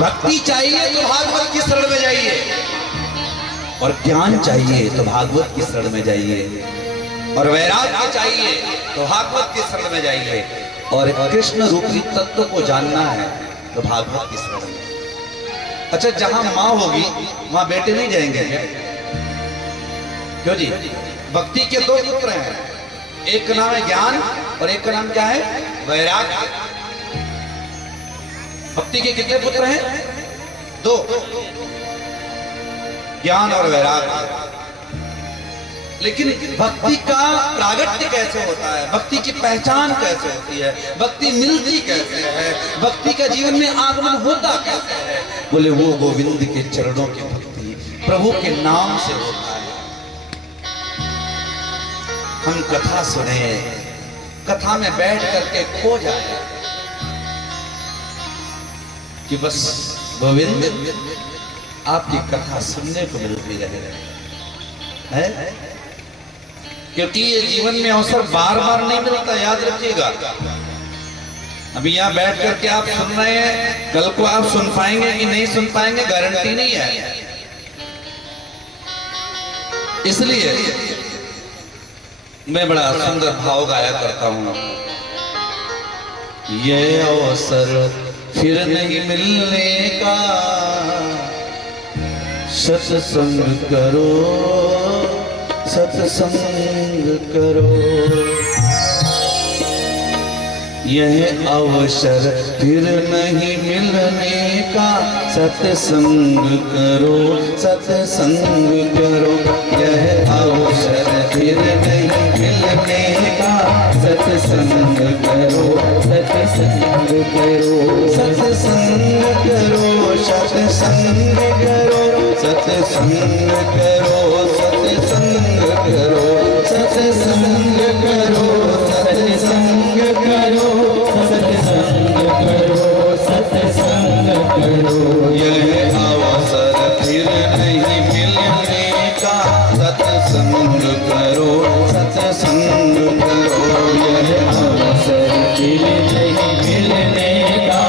भक्ति चाहिए तो भागवत की शरण में जाइए, और ज्ञान चाहिए तो भागवत की शरण में जाइए, और वैराग्य चाहिए तो भागवत की शरण में जाइए, और कृष्ण रूपी तत्व को जानना है तो भागवत की शरण में। अच्छा, जहां माँ होगी वहां बेटे नहीं जाएंगे क्या? क्यों जी? भक्ति के दो पुत्र हैं, एक का नाम है ज्ञान और एक का नाम क्या है? वैराग्य। भक्ति के कितने पुत्र हैं? दो, ज्ञान और वैराग्य। लेकिन भक्ति का प्रागट्य कैसे होता है, भक्ति की पहचान कैसे होती है, भक्ति मिलती कैसे है, भक्ति का जीवन में आगमन होता कैसे है? बोले वो गोविंद के चरणों की भक्ति प्रभु के नाम से होता है। हम कथा सुने, कथा में बैठ करके खो जाए कि बस गोविंद आपकी कथा सुनने को मिलती रहे है, क्योंकि ये जीवन में अवसर बार बार नहीं मिलता, याद रखिएगा। अभी यहाँ बैठ करके आप सुन रहे हैं, कल को आप सुन पाएंगे कि नहीं सुन पाएंगे गारंटी नहीं है। इसलिए मैं बड़ा सुंदर भाव गाया करता हूं, ये अवसर फिर नहीं मिलने का, सत्संग करो सत्संग करो। यह अवसर फिर नहीं मिलने का, सत्संग करो सत्संग करो। यह अवसर फिर नहीं मिलने का, सत्संग करो सत्संग करो। सत्संग करो सत्संग करो, सत्संग करो सत्संग करो, सत्संग करो सत्संग करो, सत्संग करो सत्संग करो। यह अवसर फिर नहीं मिलने का, सत्संग करो सत्संग करो। यह अवसर फिर नहीं मिलने का,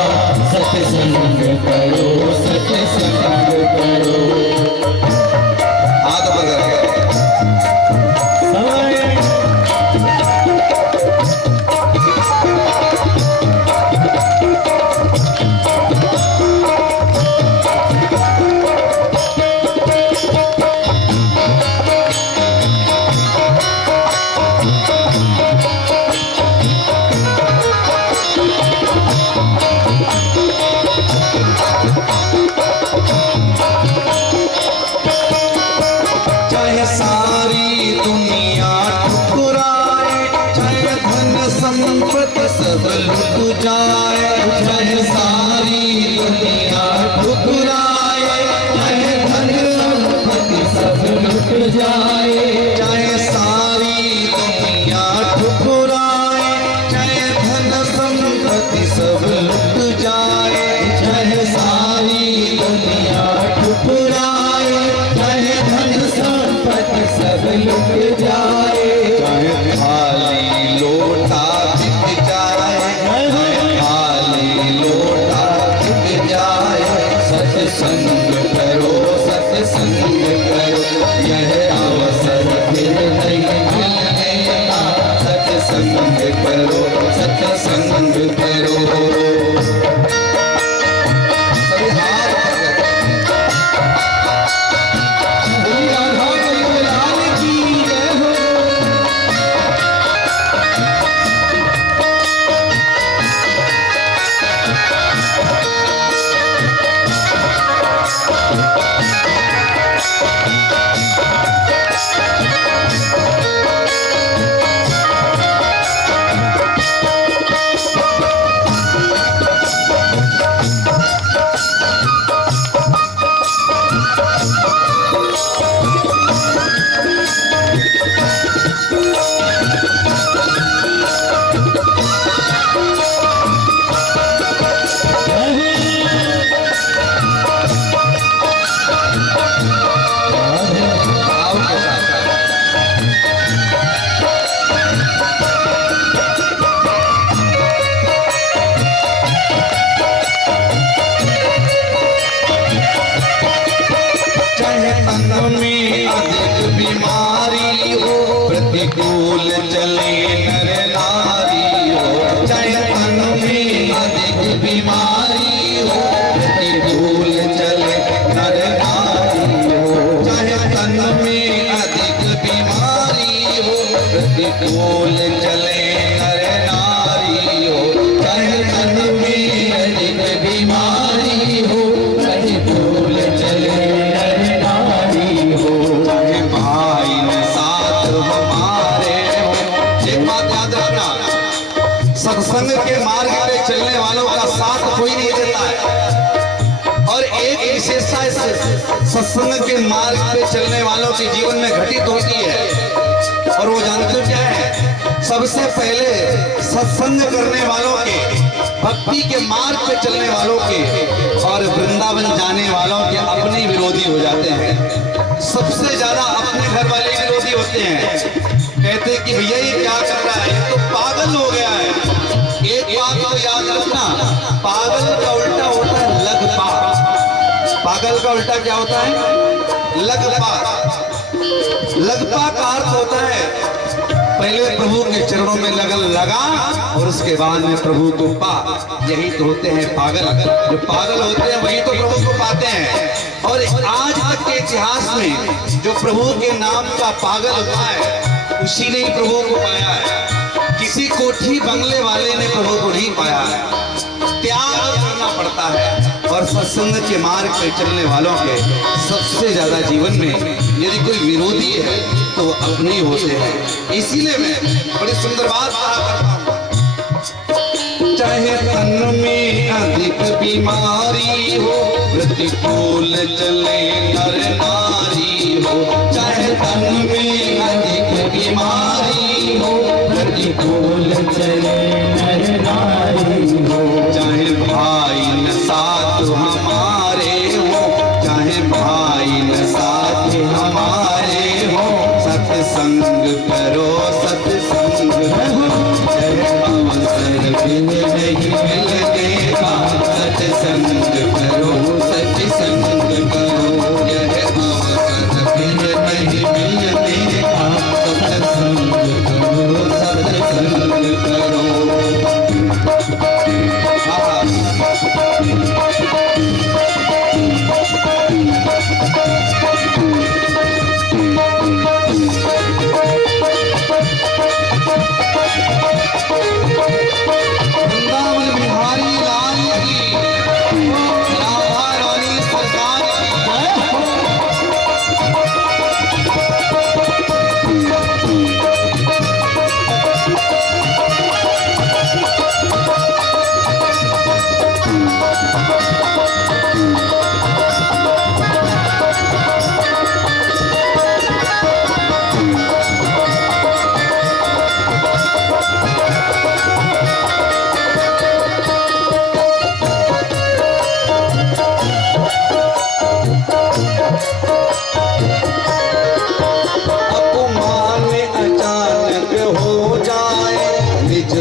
सत्संग करो सत्संग करो। हाथ पकड़ के सब लुट जाए, चाहे सारी दुनिया ठुकराए, चाहे धन संपत्ति सब लुट जाए, चाहे सारी दुनिया ठुकराए, चाहे धन संपत्ति सब लुट जाए, चाहे सारी दुनिया ठुकराए, चाहे धन संपत्ति सब लुट जाए, चाहे खाली लोटा सत्संग करो सत्संग करो। यह अवसर फिर नहीं मिलने का, सत्संग करो सत्संग करो। सभी हाथ पकड़, राधा लाल की जय हो। तन में अधिक बीमारी हो, प्रतिकूल चले नर नारी हो। चाहे तन में अधिक बीमारी हो, प्रतिकूल चले नर नारी हो। चाहे तन में अधिक बीमारी हो, प्रतिकूल चले नर नारी हो। चाहे तन में अधिक बीमारी हो, प्रतिकूल चले नर नारी हो। चाहे भाई न साथ हमारे हो। एक बात याद रखना, सत्संग के मार्ग पे चलने वालों का साथ कोई नहीं देता है। और एक विशेषता इस सत्संग के मार्ग पे चलने वालों के जीवन में घटित होती है, और वो जानते हो क्या है? सबसे पहले सत्संग करने वालों के, भक्ति के मार्ग पे चलने वालों के और वृंदावन जाने वालों के अपने विरोधी हो जाते हैं। सबसे ज्यादा अपने घर वाले विरोधी होते हैं। कहते कि भैया ये क्या कर रहा है, ये तो पागल हो गया है। एक बात तो याद रखना, पागल का उल्टा होता है लगपा। पागल का उल्टा क्या होता है? लगपा। लगपा का अर्थ होता है पहले प्रभु के चरणों में लगन लगा और उसके बाद में प्रभु को पा। यही तो होते हैं पागल। जो पागल होते हैं वही तो प्रभु को पाते हैं। और आज तक के इतिहास में जो प्रभु के नाम का पागल हुआ है, उसी ने प्रभु को पाया है। किसी कोठी बंगले वाले ने प्रभु को नहीं पाया है। त्याग करना पड़ता है। और सत्संग के मार्ग पर चलने वालों के सबसे ज्यादा जीवन में यदि कोई विरोधी है तो वो अपने ही होते हैं। इसीलिए मैं बड़ी सुंदर बात कहा करता हूं, चाहे तन में अधिक बीमारी हो, प्रतिकूल चले नर नारी हो। चाहे तन में अधिक बीमारी हो, प्रतिकूल चले नर नारी हो। चाहे भाई न साथ हमारे हो, चाहे भाई न साथ हमारे हो। सत्संग करो, सत्संग करो, अवसर फिर नहीं मिलने का। सत्संग करो, सत्संग करो, यह अवसर फिर नहीं मिलने का। सत्संग करो, सत्संग करो। वृंदावन बिहारी लाल की, राधा रानी सरकार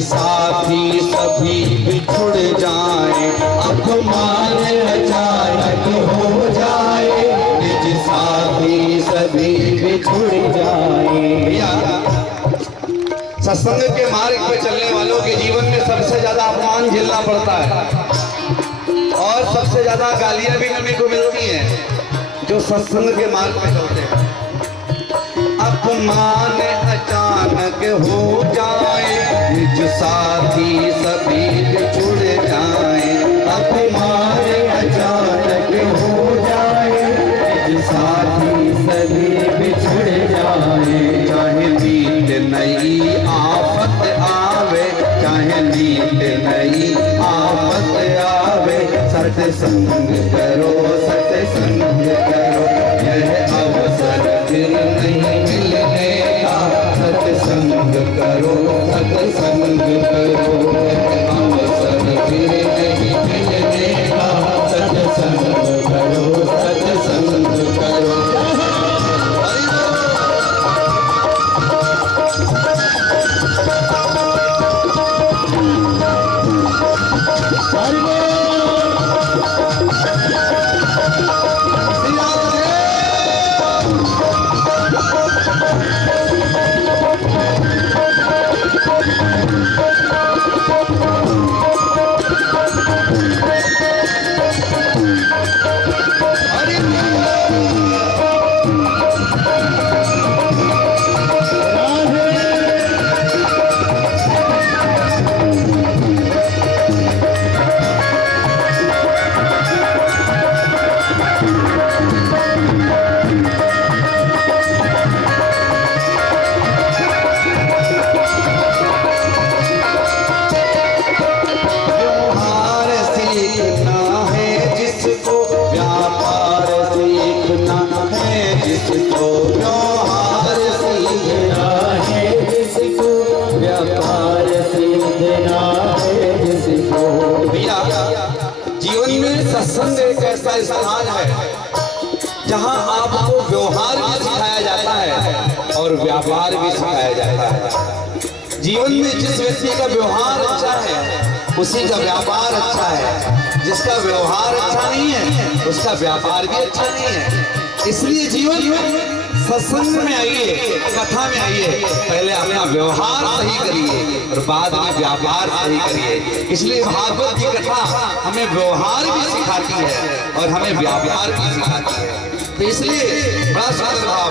साथी सभी बिछुड़ जाए। अपमान अचानक हो जाए, निज साथी सभी बिछुड़ जाए। सत्संग के मार्ग पर चलने वालों के जीवन में सबसे ज्यादा अपमान झेलना पड़ता है और सबसे ज्यादा गालियां भी उन्हीं को मिलती हैं जो सत्संग के मार्ग पर चलते हैं। अपमान अचानक हो जाए, निज साथी सभी बिछुड़ जाए। अपमान अचानक हो जाए, निज साथी सभी बिछुड़ जाए। चाहे नीत नई आफत आवे, चाहे नीत नई आफत आवे। सत्संग करो, सत्संग करो, यह अवसर फिर नहीं मिलने का। सत्संग करो, सत्संग करो, अवसर फिर नहीं मिलने का। सत्संग करो, सत्संग करो। हरि बोल। व्यवहार सीखना है जिसको, व्यापार सीखना है जिसको। भैया जीवन में सत्संग एक ऐसा स्थान है जहां आपको व्यवहार भी सिखाया जाता है और व्यापार भी सिखाया जाता है। जीवन में जिस व्यक्ति का व्यवहार अच्छा है उसी का व्यापार अच्छा है, जिसका व्यवहार अच्छा नहीं है उसका व्यापार भी अच्छा नहीं है। इसलिए जीवन में सत्संग में आइए, कथा में आइए, पहले अपना व्यवहार सही करिए और बाद में व्यापार सही करिए। इसलिए भागवत की कथा हमें व्यवहार भी सिखाती है और हमें व्यापार भी सिखाती है। तो इसलिए बड़ा सुंदर भाव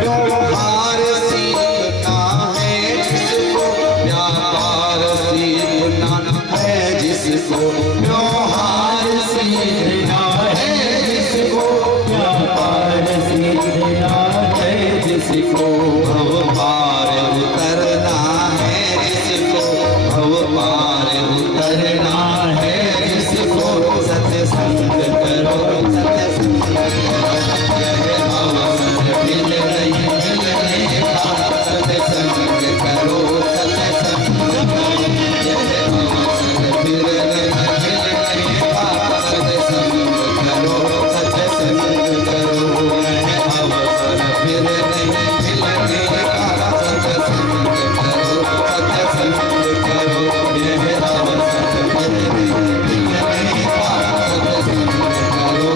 व्यवहार सीखना है जिसको, व्यापार सीखना है जिसको, व्यवहार सीखना है जिसको, व्यापार सीखना है जिसको। भव पार उतरना है जिसको, भव पार उतरना है जिसको, सत्संग करो सत्संग करो, यह अवसर मिल नहीं मिलने का, सत्संग करो सत्संग करो, यह अवसर मिल नहीं मिलने का, सत्संग करो सत्संग करो, यह अवसर मिल नहीं मिलने का, सत्संग करो सत्संग करो, यह अवसर मिल नहीं मिलने का, सत्संग करो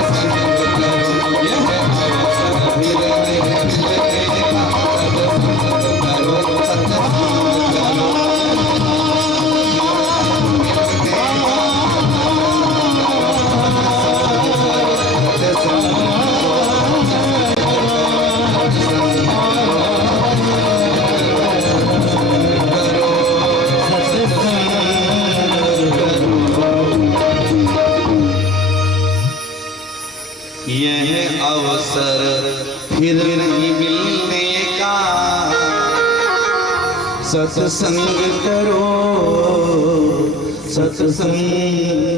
सत्संग करो, यह अवसर मिल नहीं मिलने का, सत्संग करो सत्संग करो। यह अवसर फिर नहीं मिलने का, सत्संग करो सत्संग